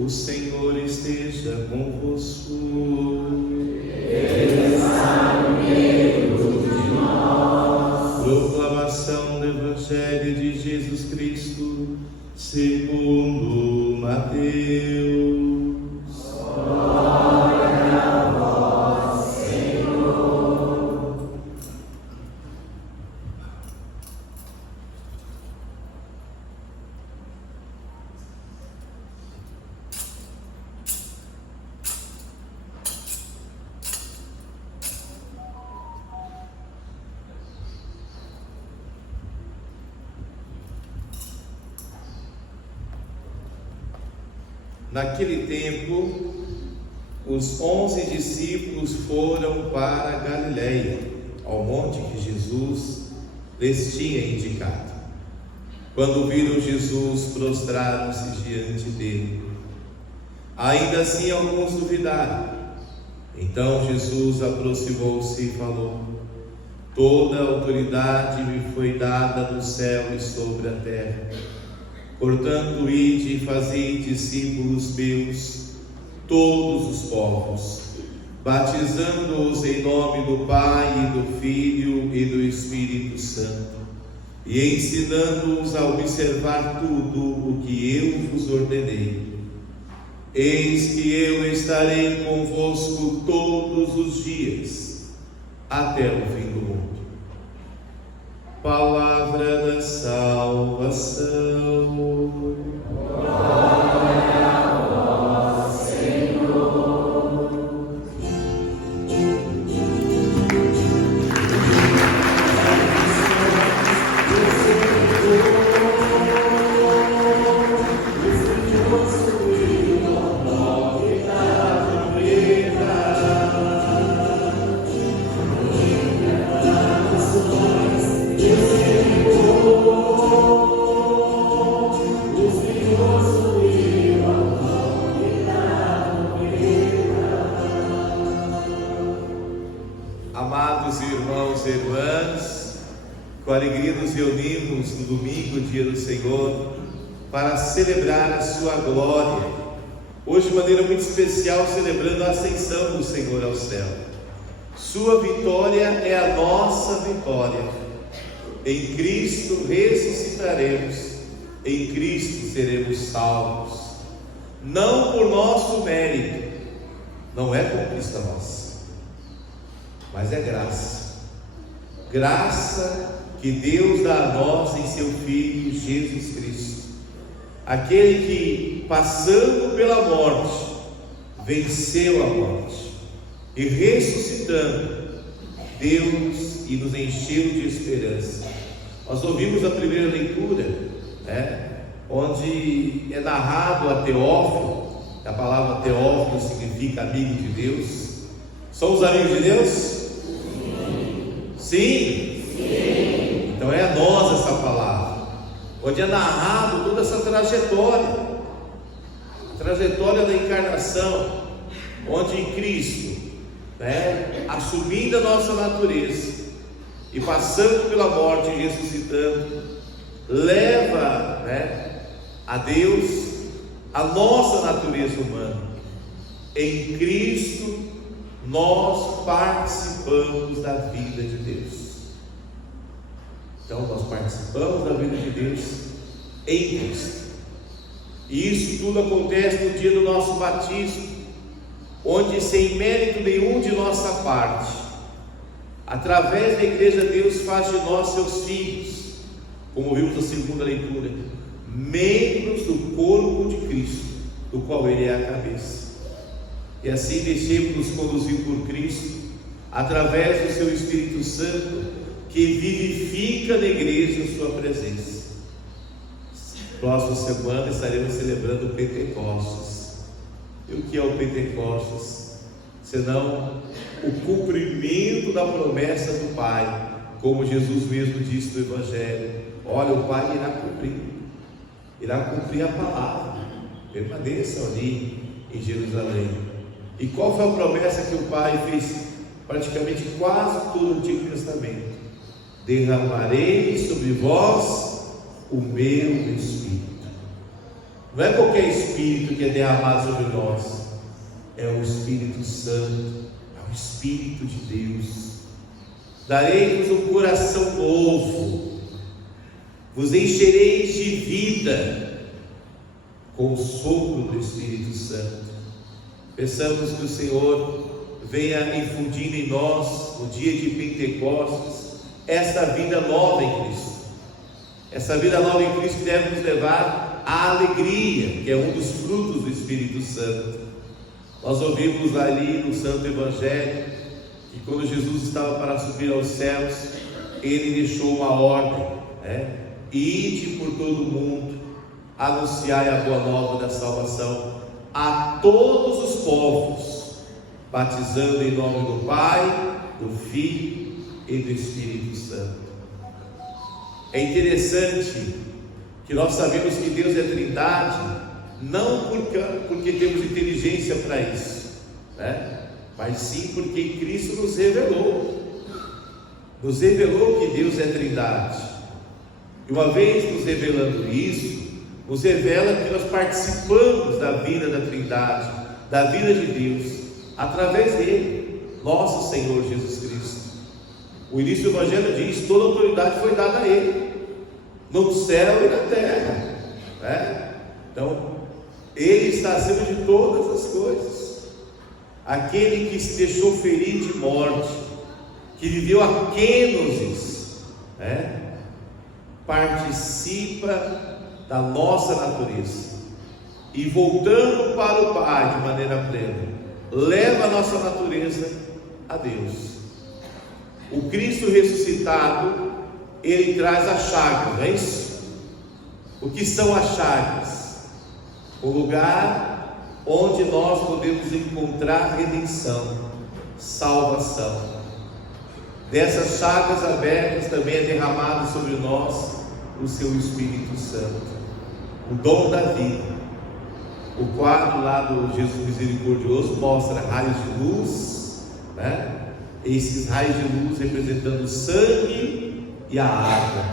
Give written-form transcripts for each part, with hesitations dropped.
O Senhor esteja convosco. Ele está no meio de nós. Proclamação do Evangelho de Jesus Cristo segundo Mateus. Glória a vós, Senhor. Naquele tempo, os 11 discípulos foram para a Galiléia, ao monte que Jesus lhes tinha indicado. Quando viram Jesus, prostraram-se diante dele. Ainda assim, alguns duvidaram. Então Jesus aproximou-se e falou: Toda a autoridade me foi dada no céu e sobre a terra. Portanto, ide e fazei discípulos meus, todos os povos, batizando-os em nome do Pai e do Filho e do Espírito Santo, e ensinando-os a observar tudo o que eu vos ordenei. Eis que eu estarei convosco todos os dias, até o fim do mundo. Palavra da salvação. Glória a vós, Senhor. Amados irmãos e irmãs, com alegria nos reunimos no domingo, dia do Senhor, para celebrar a sua glória. Hoje, de maneira muito especial, celebrando a ascensão do Senhor ao céu. Sua vitória é a nossa vitória. Em Cristo ressuscitaremos, em Cristo seremos salvos. Não por nosso mérito, não é conquista nossa, mas é graça. Graça que Deus dá a nós em seu Filho Jesus Cristo, aquele que, passando pela morte, venceu a morte e ressuscitando, Deus e nos encheu de esperança. Nós ouvimos a primeira leitura, onde é narrado a Teófilo. A palavra Teófilo significa amigo de Deus. Somos amigos de Deus? Sim? Sim. Então é a nós essa palavra, onde é narrado toda essa trajetória, a trajetória da encarnação, onde Cristo, assumindo a nossa natureza e passando pela morte e ressuscitando, leva a Deus a nossa natureza humana. Em Cristo nós participamos da vida de Deus. Então nós participamos da vida de Deus em Cristo. E isso tudo acontece no dia do nosso batismo, onde, sem mérito nenhum de nossa parte, através da igreja, Deus faz de nós seus filhos, como vimos na segunda leitura, membros do corpo de Cristo, do qual Ele é a cabeça. E assim deixemos-nos conduzir por Cristo, através do seu Espírito Santo, que vivifica na igreja a sua presença. Próxima semana estaremos celebrando o Pentecostes. E o que é o Pentecostes? Senão o cumprimento da promessa do Pai, como Jesus mesmo disse no Evangelho: olha, o Pai irá cumprir a palavra. Permaneçam ali em Jerusalém. E qual foi a promessa que o Pai fez praticamente quase todo o Antigo Testamento? Derramarei sobre vós o meu Espírito. Não é qualquer Espírito que é derramado sobre nós, é o Espírito Santo, é o Espírito de Deus. Darei-vos um coração novo, vos enchereis de vida com o sopro do Espírito Santo. Peçamos que o Senhor venha infundindo em nós, no dia de Pentecostes, esta vida nova em Cristo. Essa vida nova em Cristo deve nos levar à alegria, que é um dos frutos do Espírito Santo. Nós ouvimos ali no Santo Evangelho que quando Jesus estava para subir aos céus, ele deixou uma ordem, ide por todo o mundo, anunciai a boa nova da salvação a todos os povos, batizando em nome do Pai, do Filho e do Espírito Santo. É interessante que nós sabemos que Deus é Trindade, não porque temos inteligência para isso, mas sim porque em Cristo nos revelou que Deus é Trindade. E uma vez nos revelando isso, nos revela que nós participamos da vida da Trindade, da vida de Deus, através dele, nosso Senhor Jesus Cristo. O início do Evangelho diz: toda autoridade foi dada a ele, no céu e na terra, Então, ele está acima de todas as coisas. Aquele que se deixou ferir de morte, que viveu a kenosis, participa da nossa natureza, e voltando para o Pai de maneira plena, leva a nossa natureza a Deus. O Cristo ressuscitado, ele traz as chagas, não é isso? O que são as chagas? O lugar onde nós podemos encontrar redenção, salvação. Dessas chagas abertas também é derramado sobre nós o seu Espírito Santo, o dom da vida. O quadro lá do Jesus Misericordioso mostra raios de luz, esses raios de luz representando o sangue e a água,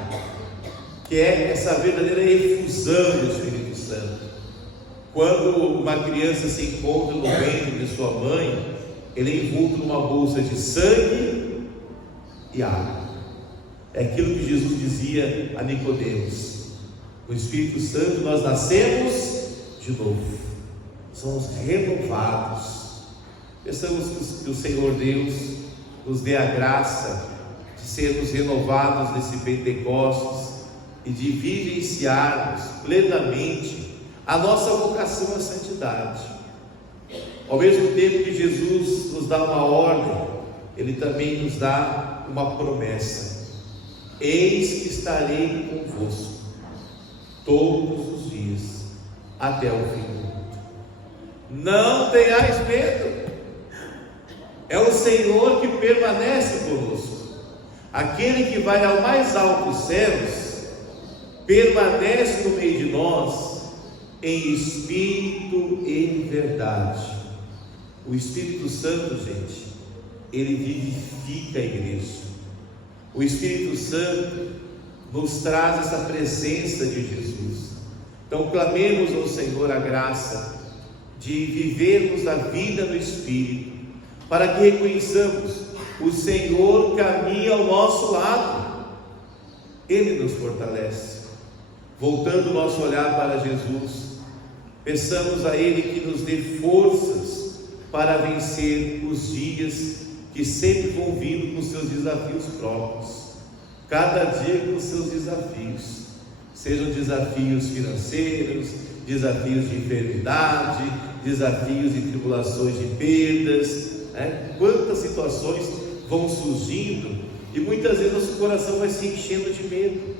que é essa verdadeira efusão do Espírito Santo. Quando uma criança se encontra no ventre de sua mãe, ele é envolto numa bolsa de sangue e água. É aquilo que Jesus dizia a Nicodemos: no Espírito Santo nós nascemos de novo, somos renovados. Pensamos que o Senhor Deus nos dê a graça de sermos renovados nesse Pentecostes e de vivenciarmos plenamente a nossa vocação à santidade. Ao mesmo tempo que Jesus nos dá uma ordem, ele também nos dá uma promessa: eis que estarei convosco todos os dias até o fim do mundo. Não tenhais medo, é o Senhor que permanece conosco. Aquele que vai ao mais alto dos céus permanece no meio de nós em espírito e em verdade. O Espírito Santo, gente, ele vivifica a igreja. O Espírito Santo nos traz essa presença de Jesus. Então clamemos ao Senhor a graça de vivermos a vida no Espírito, para que reconheçamos: o Senhor caminha ao nosso lado, ele nos fortalece. Voltando o nosso olhar para Jesus, peçamos a ele que nos dê forças para vencer os dias que sempre vão vindo com seus desafios próprios, cada dia com seus desafios, sejam desafios financeiros, desafios de enfermidade, desafios de tribulações de perdas, quantas situações vão surgindo, e muitas vezes nosso coração vai se enchendo de medo,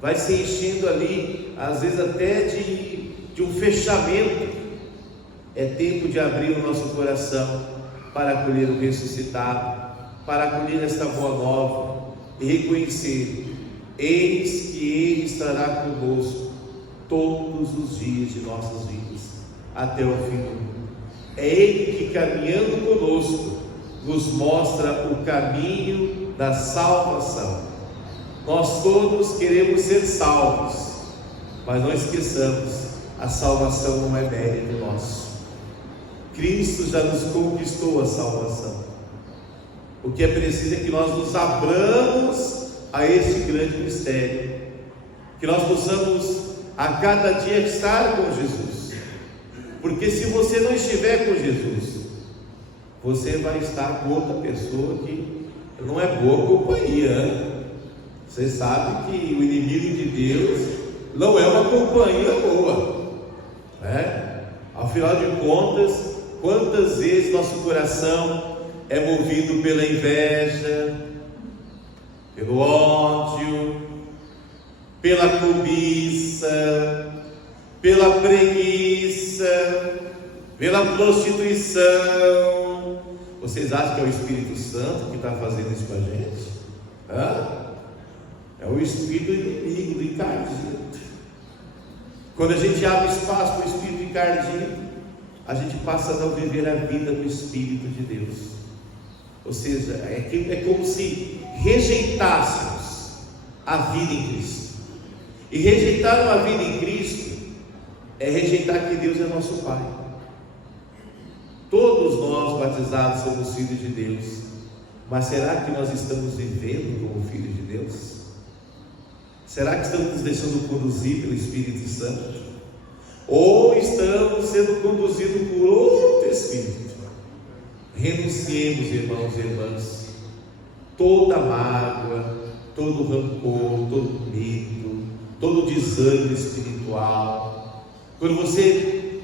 vai se enchendo ali, às vezes até de um fechamento. É tempo de abrir o nosso coração para acolher o ressuscitado, para acolher esta boa nova e reconhecer: eis que Ele estará conosco todos os dias de nossas vidas, até o fim do mundo. É Ele que, caminhando conosco, nos mostra o caminho da salvação. Nós todos queremos ser salvos, mas não esqueçamos, a salvação não é mérito nosso. Cristo já nos conquistou a salvação. O que é preciso é que nós nos abramos a esse grande mistério, que nós possamos a cada dia estar com Jesus, porque se você não estiver com Jesus, você vai estar com outra pessoa que não é boa companhia. Você sabe que o inimigo de Deus não é uma companhia boa, né? Afinal de contas, quantas vezes nosso coração é movido pela inveja, pelo ódio, pela cobiça, pela preguiça, pela prostituição. Vocês acham que é o Espírito Santo que está fazendo isso com a gente? É o espírito inimigo, do encardido. Quando a gente abre espaço para o espírito encardido, a gente passa a não viver a vida do Espírito de Deus. Ou seja, é como se rejeitássemos a vida em Cristo. E rejeitar uma vida em Cristo é rejeitar que Deus é nosso Pai. Todos nós batizados somos filhos de Deus, mas será que nós estamos vivendo como filhos de Deus? Será que estamos nos deixando conduzir pelo Espírito Santo? Ou estamos sendo conduzidos por outro Espírito? Renunciemos, irmãos e irmãs, toda mágoa, todo rancor, todo medo, todo desânimo espiritual. Quando você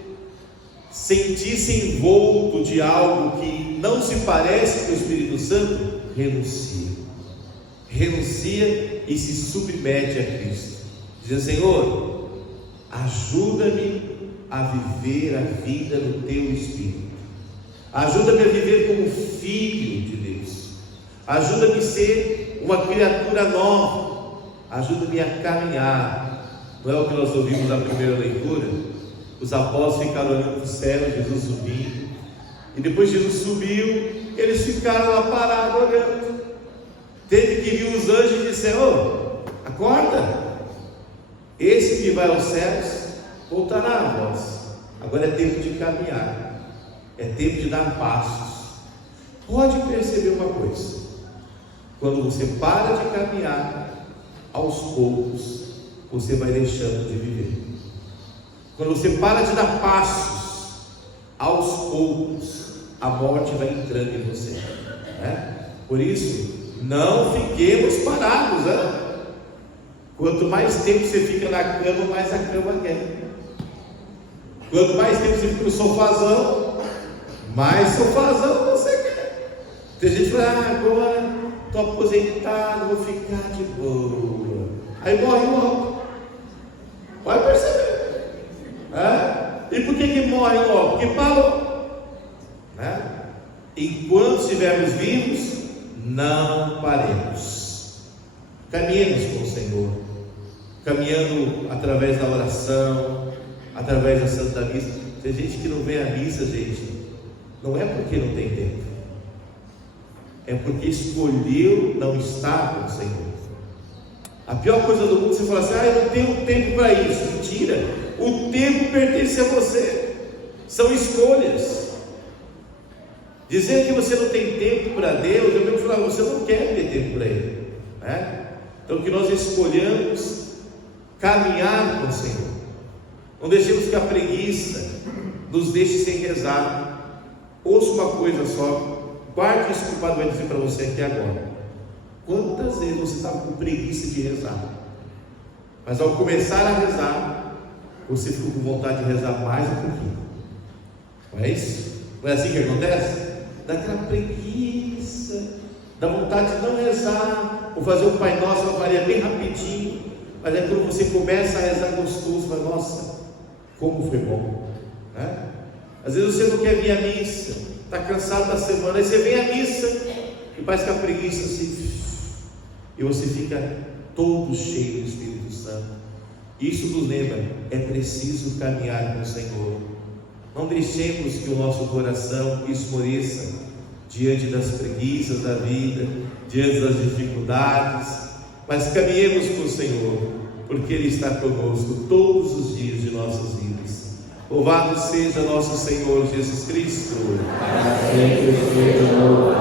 sentir-se envolto de algo que não se parece com o Espírito Santo, renuncia e se submete a Cristo. Diz: Senhor, ajuda-me a viver a vida no Teu Espírito, ajuda-me a viver como filho de Deus, ajuda-me a ser uma criatura nova, ajuda-me a caminhar. Não é o que nós ouvimos na primeira leitura? Os apóstolos ficaram olhando para o céu, Jesus subindo, e depois Jesus subiu, eles ficaram lá parados olhando. Teve que vir os anjos e disseram: ô, acorda, esse que vai aos céus voltará a vós. Agora é tempo de caminhar, é tempo de dar passos. Pode perceber uma coisa: quando você para de caminhar, aos poucos você vai deixando de viver. Quando você para de dar passos, aos poucos a morte vai entrando em você, né? Por isso, não fiquemos parados, né? Quanto mais tempo você fica na cama, mais a cama quer. Quanto mais tempo você fica no sofazão, mais sofazão você quer. Tem gente que fala: agora estou aposentado, vou ficar de boa. Aí morre logo. Pode perceber. E por que morre logo? Porque parou, né? Enquanto estivermos vivos, não paremos. Caminhemos com o Senhor, caminhando através da oração, através da Santa Missa. Tem gente que não vem à missa, gente, não é porque não tem tempo, é porque escolheu não estar com o Senhor. A pior coisa do mundo é você falar assim: eu não tenho tempo para isso. Mentira. O tempo pertence a você. São escolhas. Dizer que você não tem tempo para Deus, eu mesmo falar: você não quer ter tempo para Ele, né? Então que nós escolhamos caminhar com o Senhor. Não deixemos que a preguiça nos deixe sem rezar. Ouça uma coisa só, guarde isso que o Padre vai dizer para você aqui agora. Quantas vezes você está com preguiça de rezar, mas ao começar a rezar, você fica com vontade de rezar mais um pouquinho? Não é isso? Não é assim que acontece? Dá aquela preguiça, dá vontade de não rezar, ou fazer um Pai Nosso, uma Maria bem rapidinho, mas é quando você começa a rezar gostoso, mas nossa, como foi bom, né? Às vezes você não quer vir à missa, está cansado da semana, aí você vem à missa e parece que a preguiça assim, e você fica todo cheio do Espírito Santo. Isso nos lembra: é preciso caminhar com o Senhor. Não deixemos que o nosso coração esmoreça diante das preguiças da vida, diante das dificuldades, mas caminhemos com o Senhor, porque Ele está conosco todos os dias de nossas vidas. Louvado seja nosso Senhor Jesus Cristo. Para sempre seja louvado.